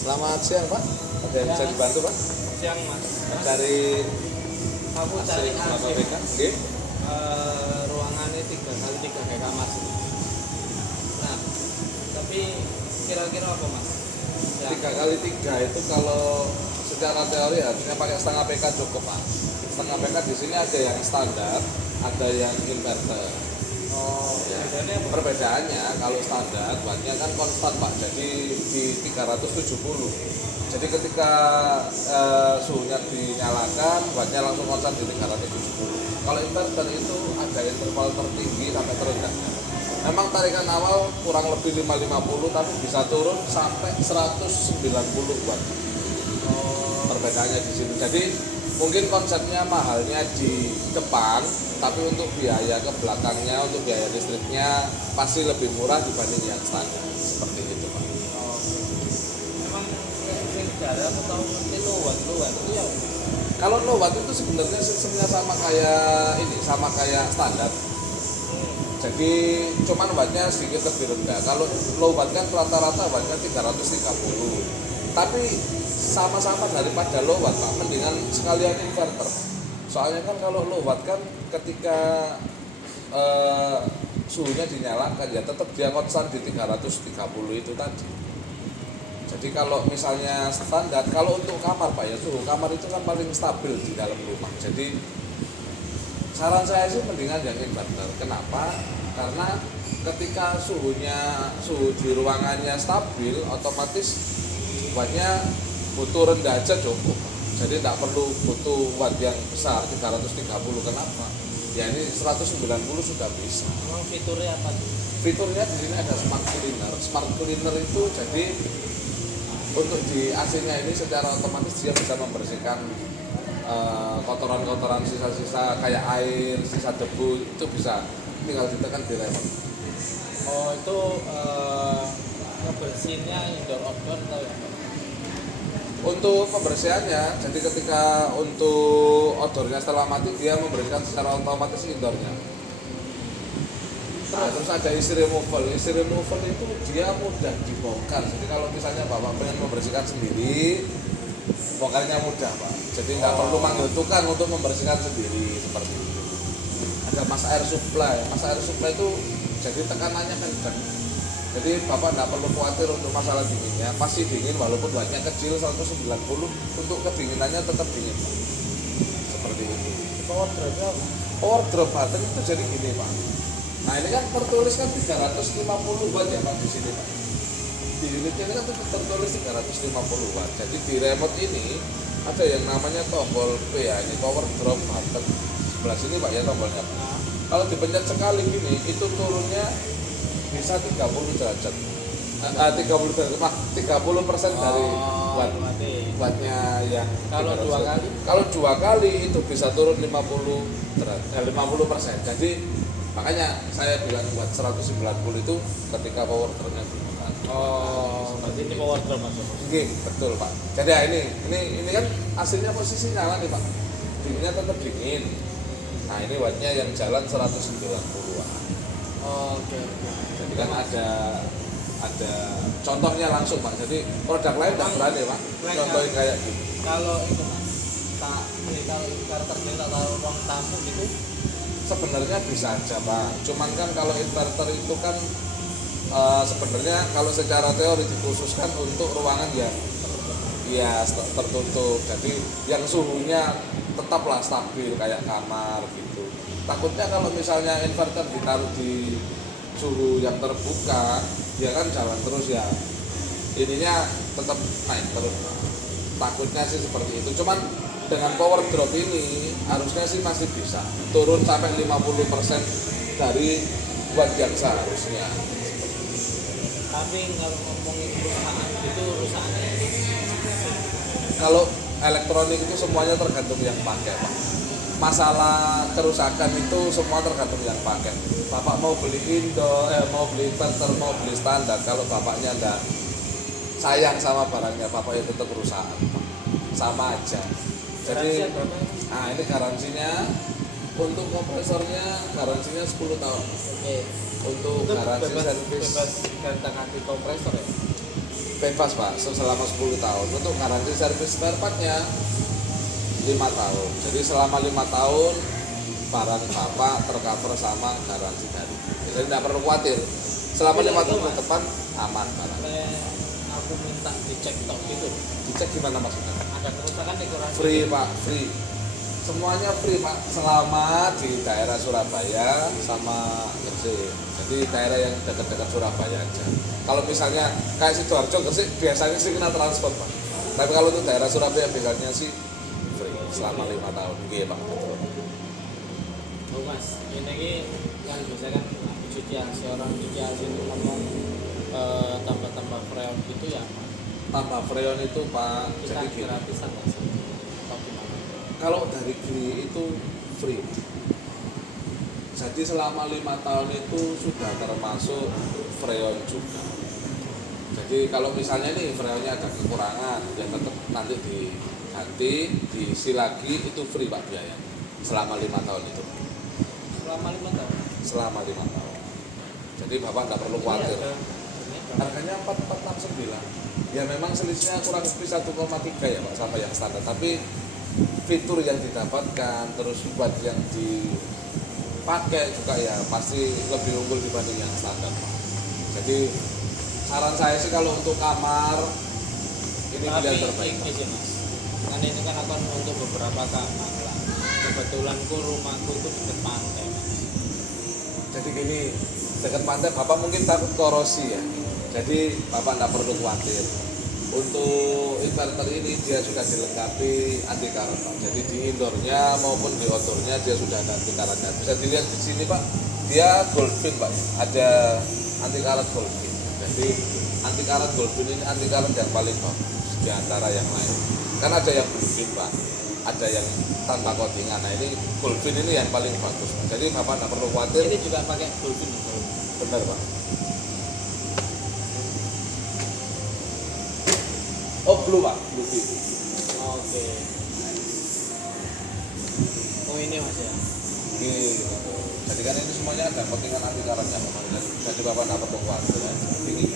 Selamat siang Pak. Ada yang bisa dibantu Pak? Siang Mas. Dari Aku cari Selama AC BK. Oke. ruangannya 3x3 kayak kamar sih. Nah, tapi kira-kira apa Mas? Ya. 3x3 itu kalau secara teori harusnya pakai setengah PK cukup Pak. Setengah PK di sini ada yang standar, ada yang inverter. Oh, Ya. bedanya apa? Perbedaannya kalau standar wattnya kan konstan Pak, jadi di 370. Jadi ketika suhunya dinyalakan, wattnya langsung konstan di 370. Kalau inverter itu ada interval tertinggi sampai terendahnya. Memang tarikan awal kurang lebih 550, tapi bisa turun sampai 190 watt. Perbedaannya di sini. Jadi mungkin konsepnya mahalnya di depan, tapi untuk biaya ke belakangnya, untuk biaya listriknya pasti lebih murah dibanding yang standar. Seperti itu Pak. Oh. Memang kayak sing jarang aku tahu ngerti luwat itu ya. Kalau low watt itu sebenarnya sistemnya sama kayak standar. Jadi cuman wattnya sedikit lebih rendah. Kalau low watt kan rata-rata wattnya 330. Tapi sama-sama daripada low watt Pak, mendingan sekalian inverter. Soalnya kan kalau low watt kan ketika suhunya dinyalakan ya tetap dia konstan di 330 itu tadi. Jadi kalau misalnya standar, kalau untuk kamar Pak ya, suhu kamar itu kan paling stabil di dalam rumah. Jadi saran saya sih mendingan yang inverter. Kenapa? Karena ketika suhu di ruangannya stabil, otomatis wattnya butuh rendah aja cukup. Jadi tidak perlu butuh watt yang besar 330. Kenapa? Ya ini 190 sudah bisa. Memang fiturnya apa sih? Fiturnya di sini ada smart cleaner. Smart cleaner itu jadi untuk di AC-nya ini secara otomatis dia bisa membersihkan kotoran-kotoran sisa-sisa kayak air, sisa debu, itu bisa tinggal ditekan di remote. Oh, itu ngebersihinnya indoor outdoor atau ya? Untuk pembersihannya, jadi ketika untuk odornya setelah mati dia membersihkan secara otomatis indoornya. Nah, terus ada isi removal. Isi removal itu dia mudah dibongkar. Jadi kalau misalnya Bapak pengen membersihkan sendiri, bongkarnya mudah Pak. Jadi nggak perlu manggil tukang untuk membersihkan sendiri seperti itu. Ada mas air supply. Mas air supply itu jadi tekanannya kencang. Jadi Bapak nggak perlu khawatir untuk masalah dinginnya. Pasti dingin walaupun wattnya kecil 190, untuk kedinginannya tetap dingin Pak. Seperti itu. Power drive-nya apa? Power drop button itu jadi gini Pak. Nah ini kan tertulis kan 350 watt ya Pak di sini Pak. Di unitnya ini kan tertulis 350 watt. Jadi di remote ini ada yang namanya tombol P ya, ini power drop button. Sebelah sini Pak ya tombolnya. Kalau dipencet sekali gini, itu turunnya bisa 30 derajat. 30 derajat, 30% dari wattnya yang Kalau 300. dua kali? Kalau 2 kali itu bisa turun 50 derajat, 50%. Jadi makanya saya bilang buat 190 itu ketika power drop-nya digunakan. Oh, berarti ini power drive Mas. Oke, betul Pak. Jadi ya ini kan aslinya posisi nyala nih Pak. Dinginnya tetap dingin. Nah ini wattnya yang jalan 190-an. Oke. Jadi kan ada contohnya langsung Pak. Jadi produk lain tidak berani Pak. Contohin kayak gitu. Kalau itu Mas, kalau inverter kita taruh ruang tamu gitu, Sebenarnya bisa aja Pak. Cuman kan kalau inverter itu kan sebenarnya kalau secara teori dikhususkan untuk ruangan yang ya tertutup. Jadi yang suhunya tetaplah stabil kayak kamar gitu. Takutnya kalau misalnya inverter ditaruh di suhu yang terbuka, dia kan jalan terus ya. Ininya tetap naik terus. Takutnya sih seperti itu. Cuman dengan power drop ini harusnya sih masih bisa turun sampai 50% dari watt yang seharusnya. tapi kalau ngomongin perusahaan itu rusaknya Kalau elektronik itu semuanya tergantung yang pakai Pak. Masalah kerusakan itu semua tergantung yang pakai. Bapak mau beli mau beli inverter, mau beli standar, kalau bapaknya enggak sayang sama barangnya, bapak ya tetap kerusakan Pak. Sama aja. Jadi nah ini garansinya untuk kompresornya garansinya 10 tahun. Oke. Untuk Itu garansi bebas servis ganti kompresor ya? bebas Pak selama 10 tahun. Untuk garansi servis spare partnya 5 tahun. Jadi selama 5 tahun barang Bapak tercover sama garansi dari. Jadi tidak perlu khawatir. Selama 5 tahun ke depan aman barang. Aku minta dicek tok gitu. Dicek gimana maksudnya? Ada kerusakan di kurang. Free Pak, free. Semuanya free Pak selama di daerah Surabaya sama Gresik. Jadi daerah yang dekat-dekat Surabaya aja. Kalau misalnya kayak Sidoarjo, Gresik biasanya sih kena transport Pak. Tapi kalau untuk daerah Surabaya biasanya sih free selama 5 tahun. Iya Pak. Oh Mas, ini kan biasa kan cucian seorang cucian itu ngomong tambah-tambah freon gitu ya. Tambah freon itu Pak, Kita jadi gini. gratisan Mas. Atau gimana? Kalau dari Gli itu free. Jadi selama 5 tahun itu sudah termasuk freon juga. Jadi kalau misalnya nih freonnya ada kekurangan, ya tetap nanti diganti, diisi lagi, itu free Pak biaya. Selama 5 tahun itu. Selama 5 tahun. Selama 5 tahun. Jadi Bapak nggak perlu khawatir. Ini Harganya 4469. Ya memang selisihnya kurang lebih 1,3 ya Pak sama yang standar. Tapi fitur yang didapatkan terus buat yang dipakai juga ya pasti lebih unggul dibanding yang standar Pak. Jadi saran saya sih kalau untuk kamar ini pilihan terbaik Pak. ini sih Mas. Kan ini kan akan untuk beberapa kamar lah. Kebetulan rumahku itu dekat pantai Mas. Jadi gini, dekat pantai Bapak mungkin takut korosi ya. Jadi Bapak tidak perlu khawatir. Untuk inverter ini dia sudah dilengkapi anti karat Pak. Jadi di indoornya maupun di outdoornya dia sudah ada anti karatnya. Bisa dilihat di sini Pak, dia goldfin Pak. Ada anti karat goldfin. Jadi anti karat goldfin ini anti karat yang paling bagus di antara yang lain. Kan ada yang goldfin Pak, ada yang tanpa coatingan. Nah ini goldfin ini yang paling bagus Pak. Jadi Bapak tidak perlu khawatir. Ini juga pakai Dolphin. Benar Pak. Oh blue Pak, blue fit. Oke. Oh ini Mas ya. Gitu. Jadi kan ini semuanya ada coatingan anti karatnya memang. Jadi Bapak tidak perlu khawatir ya. Dingin.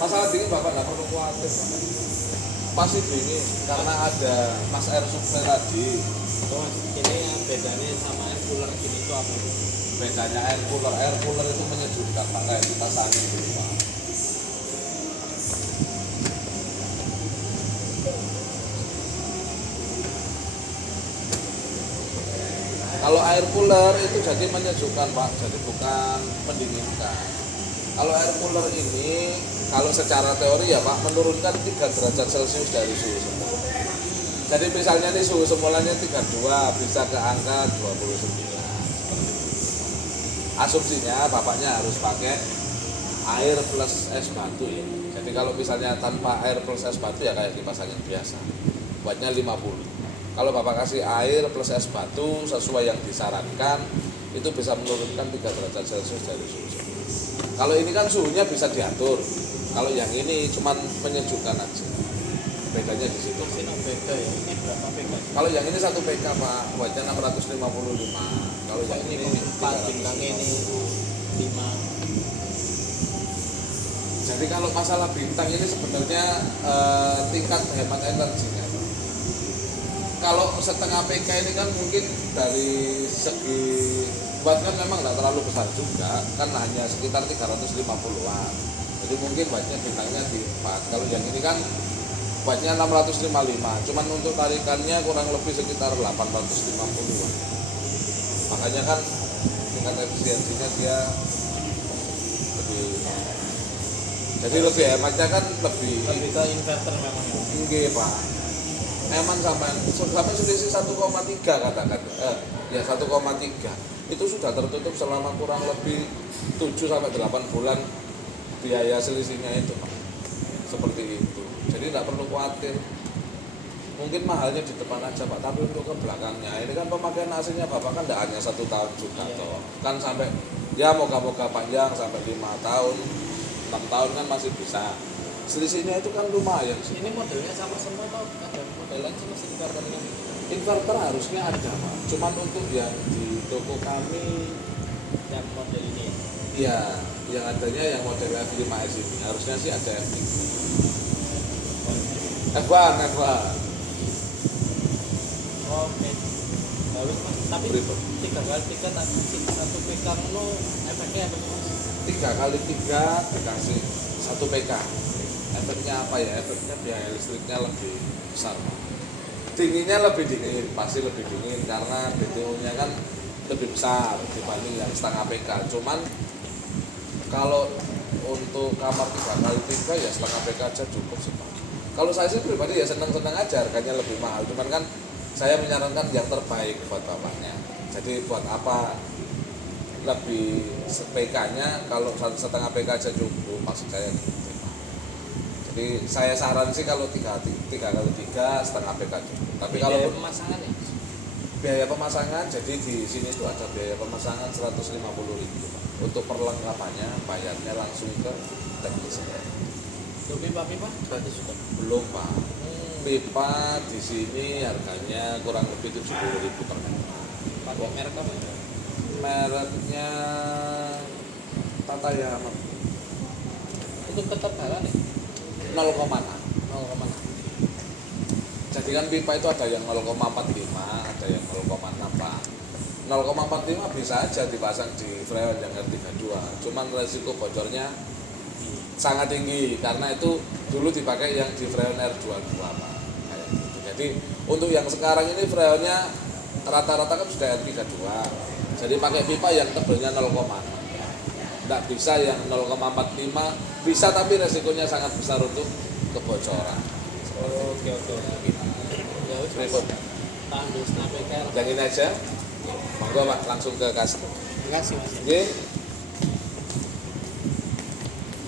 Masalah dingin Bapak tidak perlu khawatir Pak. Pasti dingin karena ada mas air supply tadi. Oh Mas, ini yang bedanya sama air cooler gini itu apa? Bedanya air cooler itu menyejukkan Pak. Kayak kita sangin dulu Pak. Kalau air cooler itu jadi menyejukkan Pak, jadi bukan mendinginkan. Kalau air cooler ini, kalau secara teori ya Pak, menurunkan 3 derajat Celcius dari suhu semula. Jadi misalnya nih suhu semulanya 32, bisa ke angka 29. Asumsinya Bapaknya harus pakai air plus es batu ya. Jadi kalau misalnya tanpa air plus es batu ya kayak kipas angin biasa, buatnya 50. Kalau Bapak kasih air plus es batu sesuai yang disarankan, itu bisa menurunkan 3 derajat Celcius dari suhu semula. Kalau ini kan suhunya bisa diatur. Kalau yang ini cuma menyejukkan aja. Bedanya di situ. Ini beda ya. Ini berapa PK? Kalau yang ini 1 PK Pak, buatnya 655. Kalau yang Ini ini 4 bintangnya ini 5. Jadi kalau masalah bintang ini sebenarnya tingkat hemat energinya. Kalau setengah PK ini kan mungkin dari segi watt kan memang nggak terlalu besar juga, kan hanya sekitar 350-an. Jadi mungkin wattnya bintangnya di 4. Kalau yang ini kan wattnya 655, cuman untuk tarikannya kurang lebih sekitar 850-an. Makanya kan tingkat efisiensinya dia lebih, jadi lebih hematnya kan lebih Kita inverter memang ya. tinggi Pak. Memang sampai selisih 1,3 katakan, ya 1,3 itu sudah tertutup selama kurang lebih 7-8 bulan biaya selisihnya itu Pak. Seperti itu. Jadi tidak perlu khawatir. Mungkin mahalnya di depan aja Pak, tapi untuk ke belakangnya ini kan pemakaian AC-nya Bapak kan tidak hanya 1 tahun juga toh. Kan sampai ya moga-moga panjang sampai 5 tahun, 6 tahun kan masih bisa. Selisihnya itu kan lumayan sih. Ini modelnya sama semua atau ada model lain sama si inverternya? Inverter harusnya ada Pak. Cuman untuk yang di toko kami Dan model ini ya? ya yang adanya yang model F5S ini harusnya sih ada F3. F1. Oke. Bagus mas. Tapi Berapa? 3x3 tadi satu pegang lo efeknya apa sih mas? 3x3 dikasih 1 PK. Efeknya apa ya? Efeknya biaya listriknya lebih besar. Dinginnya lebih dingin, pasti lebih dingin karena BTU-nya kan lebih besar dibanding yang setengah PK. Cuman kalau untuk kamar 3x3 ya setengah PK aja cukup sih Pak. Kalau saya sih pribadi ya senang-senang aja, harganya lebih mahal. Cuman kan saya menyarankan yang terbaik buat bapaknya. Jadi buat apa lebih PK-nya kalau setengah PK aja cukup, maksud saya gitu. Jadi saya saran sih kalau 3x3 setengah PK cukup. Tapi kalau Biaya pemasangan ya? biaya pemasangan, jadi di sini tuh ada biaya pemasangan 150.000 Pak. Untuk perlengkapannya bayarnya langsung ke teknis. Tuh pipa gratis juga. Belum Pak. Pipa di sini harganya kurang lebih 70.000 per meter. Pakai merek apa? Mereknya Tatayama Untuk ketebalan ya? 0,6. 0,6. Jadi kan pipa itu ada yang 0,45, ada yang 0,6 Pak. 0,45 bisa aja dipasang di freon yang R32. Cuman resiko bocornya sangat tinggi karena itu dulu dipakai yang di freon R22 Pak. Kayak gitu. Jadi untuk yang sekarang ini freonnya rata-rata kan sudah R32. Jadi pakai pipa yang tebelnya 0,6. Tidak bisa yang 0,45, bisa tapi resikonya sangat besar untuk kebocoran. Oke. Ya wis. Berikut. Tahan dulu snape care. Yang ini aja. Monggo Pak langsung ke customer. Terima kasih mas. Oke.